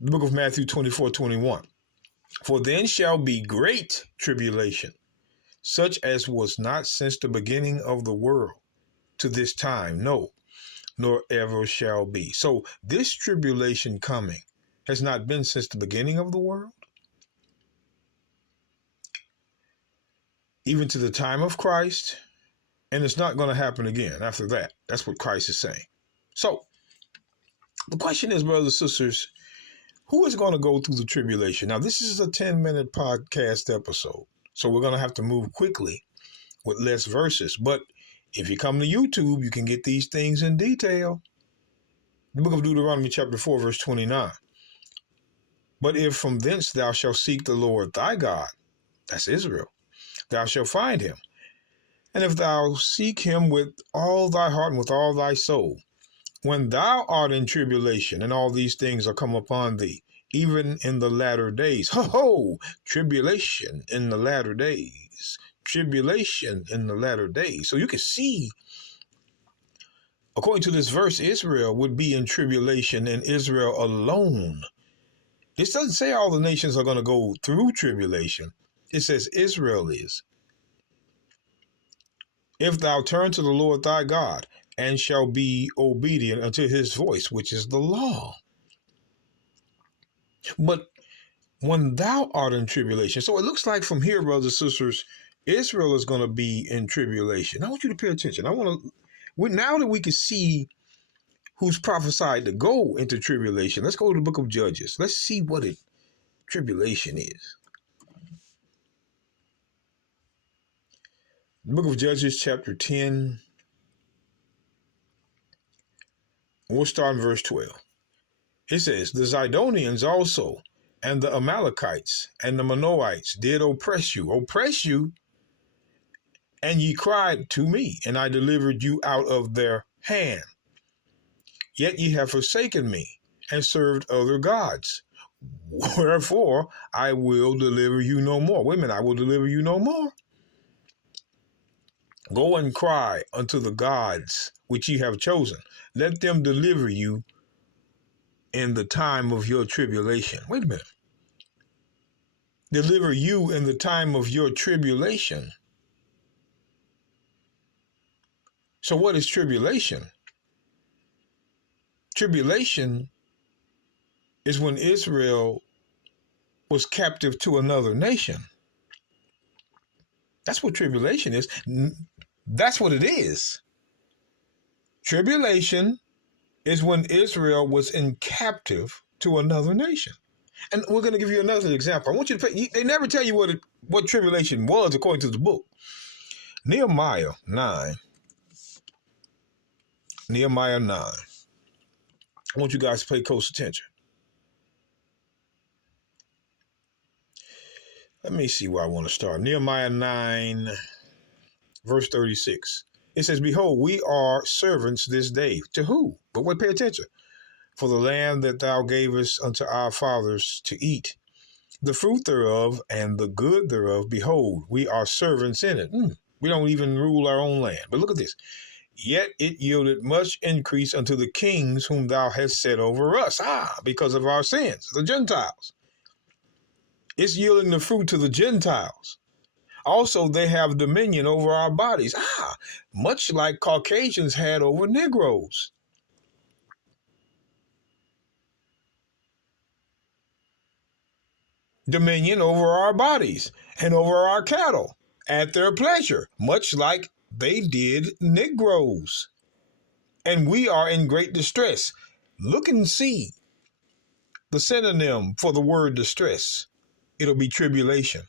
The book of Matthew 24:21. For then shall be great tribulation, such as was not since the beginning of the world to this time, no, nor ever shall be. So this tribulation coming has not been since the beginning of the world, even to the time of Christ, and it's not going to happen again after that. That's what Christ is saying. So the question is, brothers and sisters, who is going to go through the tribulation? Now, this is a 10-minute podcast episode, so we're going to have to move quickly with less verses. But if you come to YouTube, you can get these things in detail. The book of Deuteronomy chapter 4, verse 29. But if from thence thou shalt seek the Lord thy God, that's Israel, thou shalt find him. And if thou seek him with all thy heart and with all thy soul, when thou art in tribulation and all these things are come upon thee, even in the latter days, tribulation in the latter days, tribulation in the latter days. So you can see, according to this verse, Israel would be in tribulation, and Israel alone. This doesn't say all the nations are going to go through tribulation. It says Israel is. If thou turn to the Lord thy God, and shall be obedient unto his voice, which is the law. But when thou art in tribulation, so it looks like from here, brothers and sisters, Israel is going to be in tribulation. I want you to pay attention. Now that we can see who's prophesied to go into tribulation, let's go to the book of Judges. Let's see what tribulation is. The book of Judges, chapter 10. We'll start in verse 12. It says, the Zidonians also, and the Amalekites, and the Manoites did oppress you, and ye cried to me, and I delivered you out of their hand. Yet ye have forsaken me, and served other gods. Wherefore I will deliver you no more. Wait a minute, I will deliver you no more. Go and cry unto the gods which ye have chosen. Let them deliver you in the time of your tribulation. Wait a minute. Deliver you in the time of your tribulation. So what is tribulation? Tribulation is when Israel was captive to another nation. That's what tribulation is. That's what it is. Tribulation is when Israel was in captive to another nation. And we're going to give you another example. I want you to pay, they never tell you what tribulation was according to the book. Nehemiah 9. Nehemiah 9. I want you guys to pay close attention. Let me see where I want to start. Nehemiah 9, verse 36. It says, behold, we are servants this day. To who? But wait, pay attention. For the land that thou gavest unto our fathers to eat, the fruit thereof and the good thereof, behold, we are servants in it. We don't even rule our own land. But look at this. Yet it yielded much increase unto the kings whom thou hast set over us. Because of our sins, the Gentiles. It's yielding the fruit to the Gentiles. Also, they have dominion over our bodies. Much like Caucasians had over Negroes. Dominion over our bodies and over our cattle at their pleasure, much like they did Negroes. And we are in great distress. Look and see the synonym for the word distress. It'll be tribulation.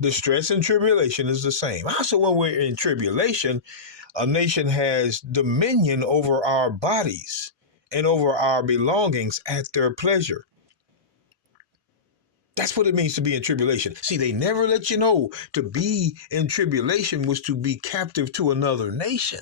Distress and tribulation is the same. Also, when we're in tribulation, a nation has dominion over our bodies and over our belongings at their pleasure. That's what it means to be in tribulation. See, they never let you know to be in tribulation was to be captive to another nation.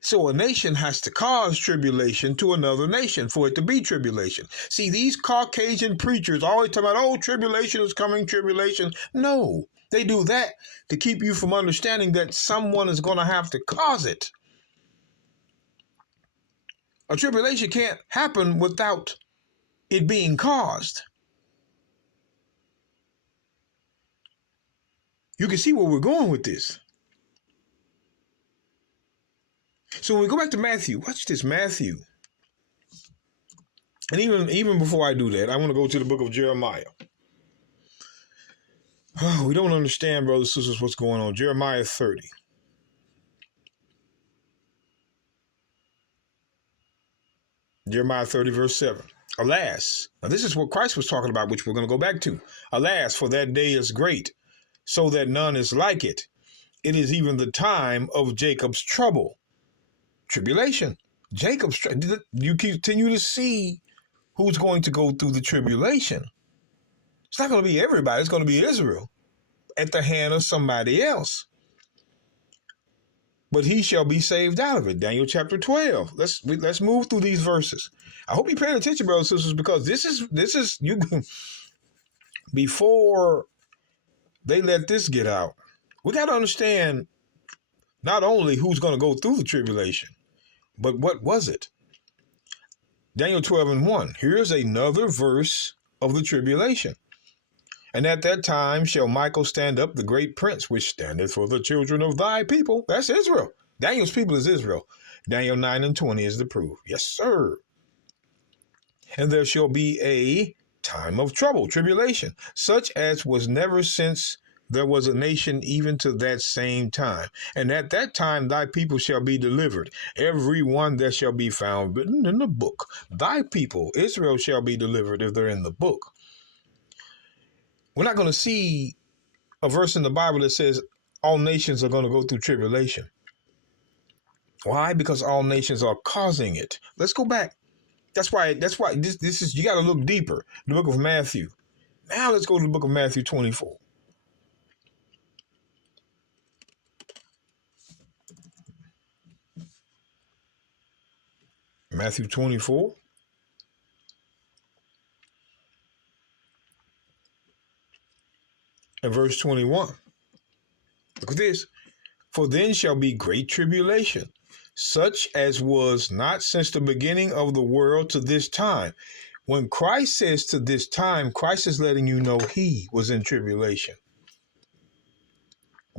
So a nation has to cause tribulation to another nation for it to be tribulation. See, these Caucasian preachers always talk about, tribulation is coming, tribulation. No, they do that to keep you from understanding that someone is going to have to cause it. A tribulation can't happen without it being caused. You can see where we're going with this. So when we go back to Matthew, watch this, Matthew. And even before I do that, I want to go to the book of Jeremiah. Oh, we don't understand, brothers and sisters, what's going on. Jeremiah 30. Jeremiah 30, verse 7. Alas, now this is what Christ was talking about, which we're going to go back to. Alas, for that day is great, so that none is like it. It is even the time of Jacob's trouble. Tribulation. Jacob's trouble. You continue to see who's going to go through the tribulation. It's not going to be everybody. It's going to be Israel at the hand of somebody else. But he shall be saved out of it. Daniel chapter 12. Let's move through these verses. I hope you're paying attention, brothers and sisters, because this is you before they let this get out. We got to understand not only who's going to go through the tribulation, but what was it? Daniel 12:1. Here's another verse of the tribulation. And at that time shall Michael stand up, the great prince, which standeth for the children of thy people. That's Israel. Daniel's people is Israel. Daniel 9:20 is the proof. Yes, sir. And there shall be a time of trouble, tribulation, such as was never since there was a nation even to that same time. And at that time thy people shall be delivered, every one that shall be found written in the book. Thy people, Israel, shall be delivered if they're in the book. We're not going to see a verse in the Bible that says all nations are going to go through tribulation. Why? Because all nations are causing it. Let's go back. That's why this is, you got to look deeper. The book of Matthew. Now let's go to the book of Matthew 24. Matthew 24. And verse 21. Look at this. For then shall be great tribulation, such as was not since the beginning of the world to this time. When Christ says to this time, Christ is letting you know he was in tribulation.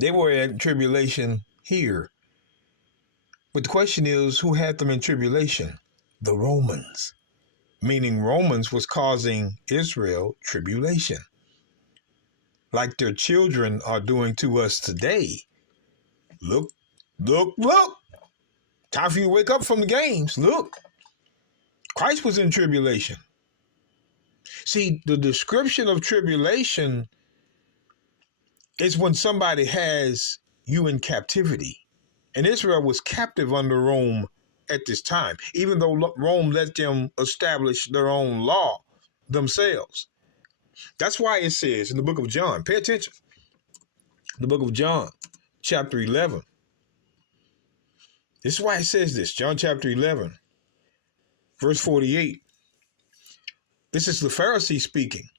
They were in tribulation here. But the question is, who had them in tribulation? The Romans. Meaning Romans was causing Israel tribulation. Like their children are doing to us today. Look. Time for you to wake up from the games. Look. Christ was in tribulation. See, the description of tribulation is when somebody has you in captivity. And Israel was captive under Rome at this time, even though Rome let them establish their own law themselves. That's why it says in the book of John, pay attention, the book of John, chapter 11. This is why it says this, John chapter 11, verse 48. This is the Pharisee speaking.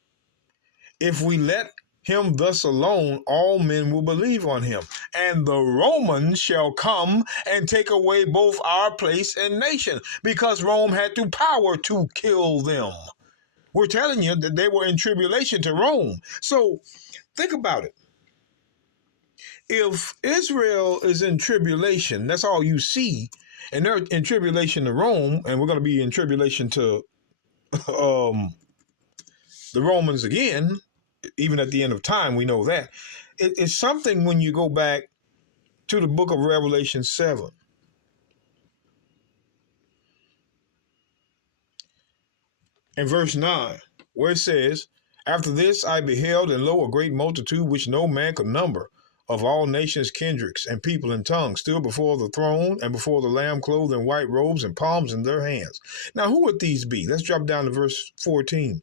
If we let him thus alone, all men will believe on him, and the Romans shall come and take away both our place and nation, because Rome had the power to kill them. We're telling you that they were in tribulation to Rome. So think about it. If Israel is in tribulation, that's all you see, and they're in tribulation to Rome, and we're going to be in tribulation to the Romans again, even at the end of time, we know that. It's something when you go back to the book of Revelation 7. In verse 9, where it says, after this I beheld, and lo, a great multitude which no man could number, of all nations, kindreds, and people and tongues, stood before the throne and before the Lamb, clothed in white robes and palms in their hands. Now, who would these be? Let's drop down to verse 14.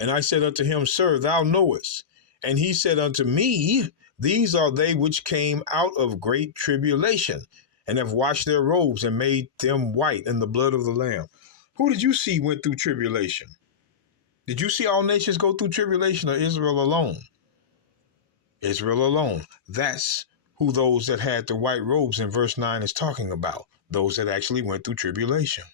And I said unto him, Sir, thou knowest. And he said unto me, These are they which came out of great tribulation, and have washed their robes and made them white in the blood of the Lamb. Who did you see went through tribulation? Did you see all nations go through tribulation, or Israel alone? Israel alone. That's who those that had the white robes in verse 9 is talking about. Those that actually went through tribulation.